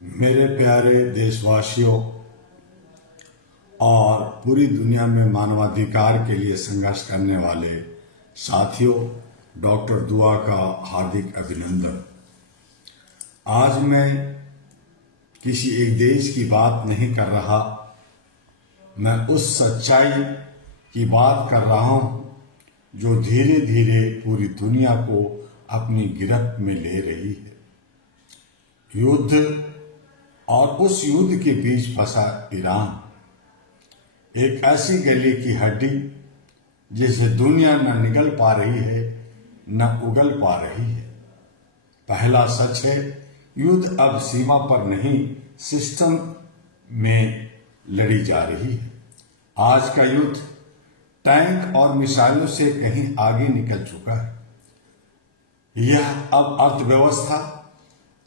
मेरे प्यारे देशवासियों और पूरी दुनिया में मानवाधिकार के लिए संघर्ष करने वाले साथियों, डॉक्टर दुआ का हार्दिक अभिनंदन। आज मैं किसी एक देश की बात नहीं कर रहा, मैं उस सच्चाई की बात कर रहा हूं जो धीरे धीरे पूरी दुनिया को अपनी गिरफ्त में ले रही है। युद्ध और उस युद्ध के बीच फंसा ईरान, एक ऐसी गले की हड्डी जिसे दुनिया न निगल पा रही है न उगल पा रही है। पहला सच है, युद्ध अब सीमा पर नहीं सिस्टम में लड़ी जा रही है। आज का युद्ध टैंक और मिसाइलों से कहीं आगे निकल चुका है। यह अब अर्थव्यवस्था,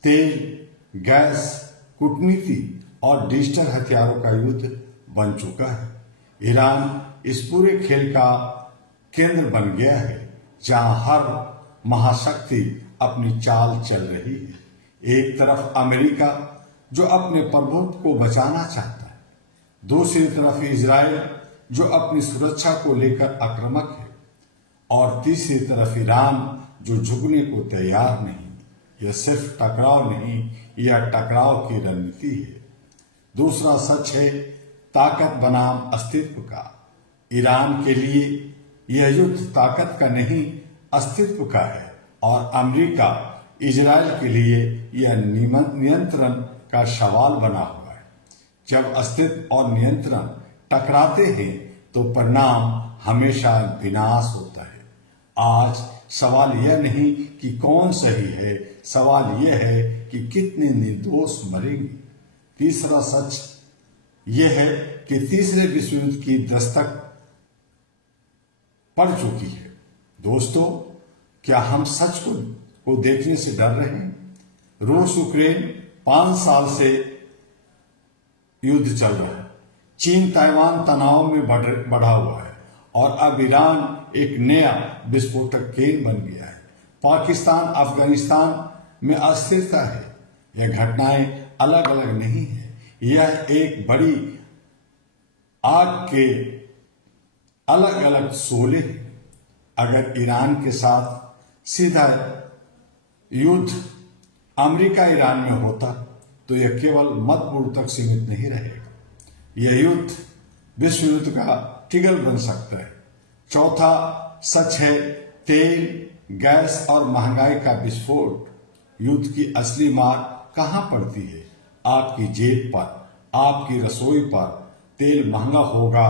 तेल, गैस, कूटनीति और डिजिटल हथियारों का युद्ध बन चुका है। ईरान इस पूरे खेल का केंद्र बन गया है, जहां हर महाशक्ति अपनी चाल चल रही है। एक तरफ अमेरिका जो अपने प्रभुत्व को बचाना चाहता है, दूसरी तरफ इजराइल जो अपनी सुरक्षा को लेकर आक्रामक है, और तीसरी तरफ ईरान जो झुकने को तैयार नहीं। यह सिर्फ टकराव नहीं, यह टकराव की रणनीति है। दूसरा सच है, ताकत बनाम अस्तित्व का। ईरान के लिए यह युद्ध ताकत का नहीं, अस्तित्व का है, और अमेरिका इजराइल के लिए यह नियंत्रण का सवाल बना हुआ है। जब अस्तित्व और नियंत्रण टकराते हैं तो परिणाम हमेशा विनाश होता है। आज सवाल यह नहीं कि कौन सही है, सवाल यह है कि कितने निर्दोष मरेंगे। तीसरा सच यह है कि तीसरे विश्व युद्ध की दस्तक पड़ चुकी है। दोस्तों, क्या हम सच को देखने से डर रहे हैं? रूस यूक्रेन 5 साल से युद्ध चल रहा है। चीन ताइवान तनाव में बढ़ा हुआ है, और अब ईरान एक नया विस्फोटक केंद्र बन गया है। पाकिस्तान अफगानिस्तान में अस्थिरता है। यह घटनाएं अलग अलग नहीं है, यह एक बड़ी आग के अलग अलग शोले हैं। अगर ईरान के साथ सीधा युद्ध अमेरिका ईरान में होता तो यह केवल मतपूर्व तक सीमित नहीं रहेगा। यह युद्ध विश्व युद्ध का ट्रिगर बन सकता है। चौथा सच है, तेल, गैस और महंगाई का विस्फोट। युद्ध की असली मार कहां पड़ती है? आपकी जेब पर, आपकी रसोई पर। तेल महंगा होगा,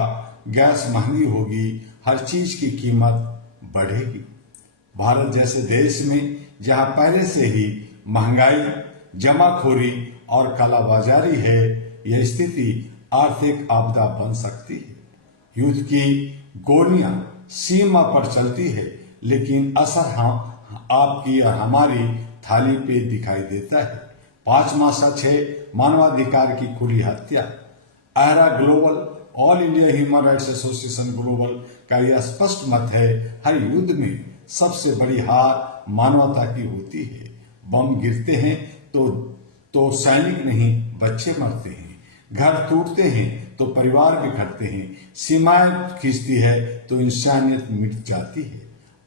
गैस महंगी होगी, हर चीज की कीमत बढ़ेगी। भारत जैसे देश में जहां पहले से ही महंगाई, जमाखोरी और कालाबाजारी है, यह स्थिति आर्थिक आपदा बन सकती है। युद्ध की गोलियां सीमा पर चलती है, लेकिन असर आपकी और हमारी थाली पे दिखाई देता है। 5वां सच है, मानवाधिकार की खुली हत्या। AIHRA global, all India human rights association global का यह स्पष्ट मत है, हर युद्ध में सबसे बड़ी हार मानवता की होती है। बम गिरते हैं तो सैनिक नहीं, बच्चे मरते हैं। घर टूटते हैं तो परिवार बिखरते हैं। सीमाएं खींचती है तो इंसानियत मिट जाती है।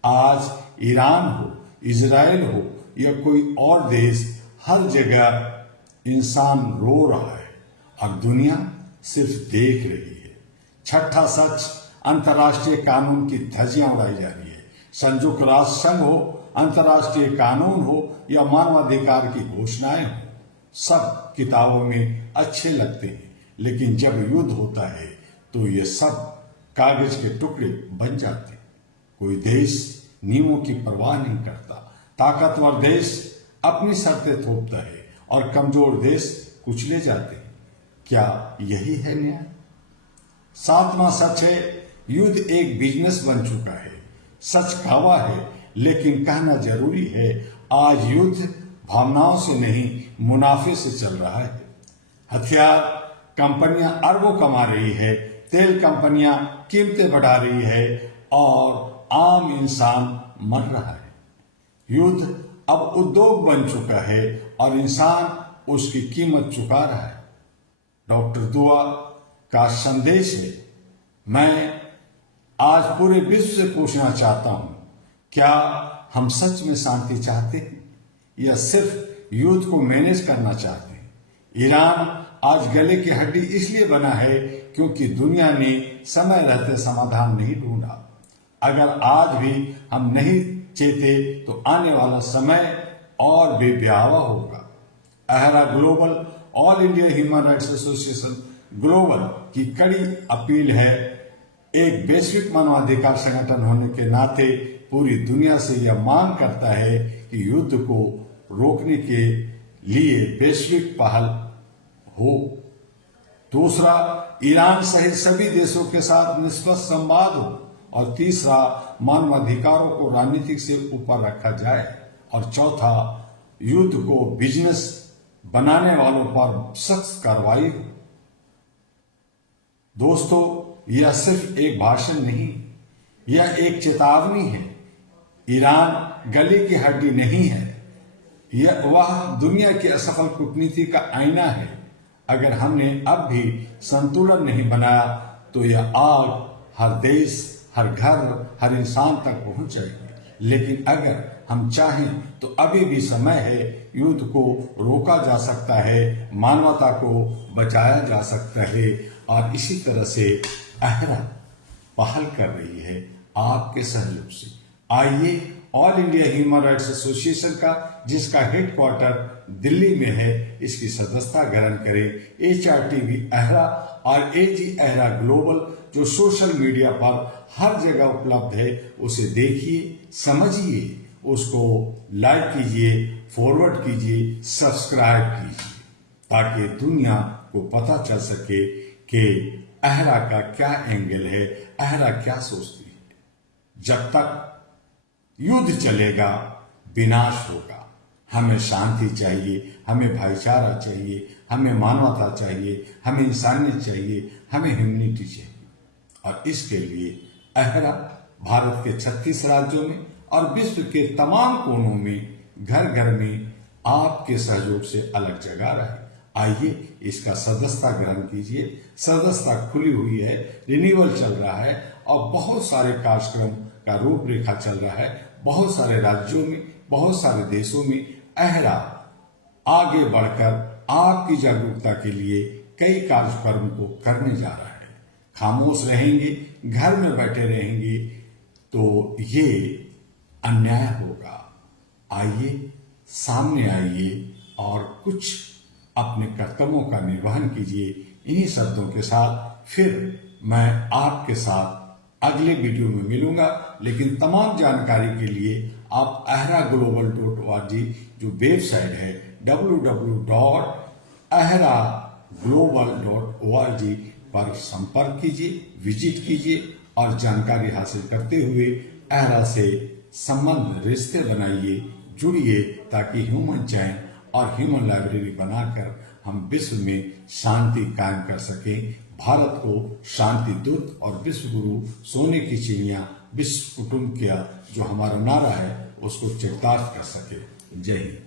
आज ईरान हो, इजराइल हो या कोई और देश, हर जगह इंसान रो रहा है और दुनिया सिर्फ देख रही है। छठा सच, अंतर्राष्ट्रीय कानून की धज्जियां उड़ाई जा रही है। संयुक्त राष्ट्र संघ हो, अंतर्राष्ट्रीय कानून हो या मानवाधिकार की घोषणाएं हो, सब किताबों में अच्छे लगते हैं, लेकिन जब युद्ध होता है तो ये सब कागज के टुकड़े बन जाते हैं। कोई देश नियमों की परवाह नहीं करता। ताकतवर देश अपनी शर्तें थोपता है और कमजोर देश कुचले जाते हैं। क्या यही है न्याय? 7वां सच है, युद्ध एक बिजनेस बन चुका है। सच कड़वा है, लेकिन कहना जरूरी है। आज युद्ध भावनाओं से नहीं, मुनाफे से चल रहा है। हथियार कंपनियां अरबों कमा रही है, तेल कंपनियां कीमतें बढ़ा रही है, और आम इंसान मर रहा है। युद्ध अब उद्योग बन चुका है और इंसान उसकी कीमत चुका रहा है। डॉक्टर दुआ का संदेश है। मैं आज पूरे विश्व से पूछना चाहता हूं, क्या हम सच में शांति चाहते हैं या सिर्फ युद्ध को मैनेज करना चाहते हैं? ईरान आज गले की हड्डी इसलिए बना है क्योंकि दुनिया ने समय रहते समाधान नहीं ढूंढा। अगर आज भी हम नहीं चेते तो आने वाला समय और भी भयावह होगा। AHRA global, all India human rights association global की कड़ी अपील है। एक वैश्विक मानवाधिकार संगठन होने के नाते पूरी दुनिया से यह मांग करता है कि युद्ध को रोकने के लिए वैश्विक पहल हो। दूसरा, ईरान सहित सभी देशों के साथ निष्पक्ष संवाद हो। और तीसरा, मानवाधिकारों को राजनीतिक से ऊपर रखा जाए। और चौथा, युद्ध को बिजनेस बनाने वालों पर सख्त कार्रवाई हो। दोस्तों, यह सिर्फ एक भाषण नहीं, यह एक चेतावनी है। ईरान गले की हड्डी नहीं है, वह दुनिया की असफल कूटनीति का आईना है। अगर हमने अब भी संतुलन नहीं बनाया तो यह आग हर देश, हर घर, हर इंसान तक पहुंच जाएगी। लेकिन अगर हम चाहें तो अभी भी समय है। युद्ध को रोका जा सकता है, मानवता को बचाया जा सकता है। और इसी तरह से अहरा पहल कर रही है आपके सहयोग से। आइए all India human rights association का, जिसका हेडक्वार्टर दिल्ली में है, इसकी सदस्यता ग्रहण करें। HRTV अहरा और AG अहरा ग्लोबल जो सोशल मीडिया पर हर जगह उपलब्ध है, उसे देखिए, समझिए, उसको लाइक कीजिए, फॉरवर्ड कीजिए, सब्सक्राइब कीजिए, ताकि दुनिया को पता चल सके कि अहरा का क्या एंगल है, अहरा क्या सोचती है। जब तक युद्ध चलेगा विनाश होगा। हमें शांति चाहिए, हमें भाईचारा चाहिए, हमें मानवता चाहिए, हमें इंसानियत चाहिए, हमें ह्यूमैनिटी चाहिए। और इसके लिए अहरा भारत के 36 राज्यों में और विश्व के तमाम कोनों में, घर घर में आपके सहयोग से अलग जगह रहे। आइए इसका सदस्यता ग्रहण कीजिए। सदस्यता खुली हुई है, रिन्यूअल चल रहा है और बहुत सारे कार्यक्रम का रूपरेखा चल रहा है। बहुत सारे राज्यों में, बहुत सारे देशों में अहरा आगे बढ़कर आपकी जागरूकता के लिए कई कार्यक्रम को करने जा रहा है। खामोश रहेंगे, घर में बैठे रहेंगे तो ये अन्याय होगा। आइए, सामने आइए और कुछ अपने कर्तव्यों का निर्वहन कीजिए। इन्हीं शब्दों के साथ फिर मैं आपके साथ अगले वीडियो में मिलूंगा। लेकिन तमाम जानकारी के लिए आप ahraglobal.org जो वेबसाइट है www.ahraglobal.org पर संपर्क कीजिए, विजिट कीजिए और जानकारी हासिल करते हुए अहरा से संबंध, रिश्ते बनाइए, जुड़िए, ताकि ह्यूमन चैन और ह्यूमन लाइब्रेरी बनाकर हम विश्व में शांति कायम कर सकें। भारत को शांति दूत और विश्व गुरु, सोने की चिड़िया, विश्व कुटुंब का जो हमारा नारा है, उसको चरितार्थ कर सके। जय हिंद।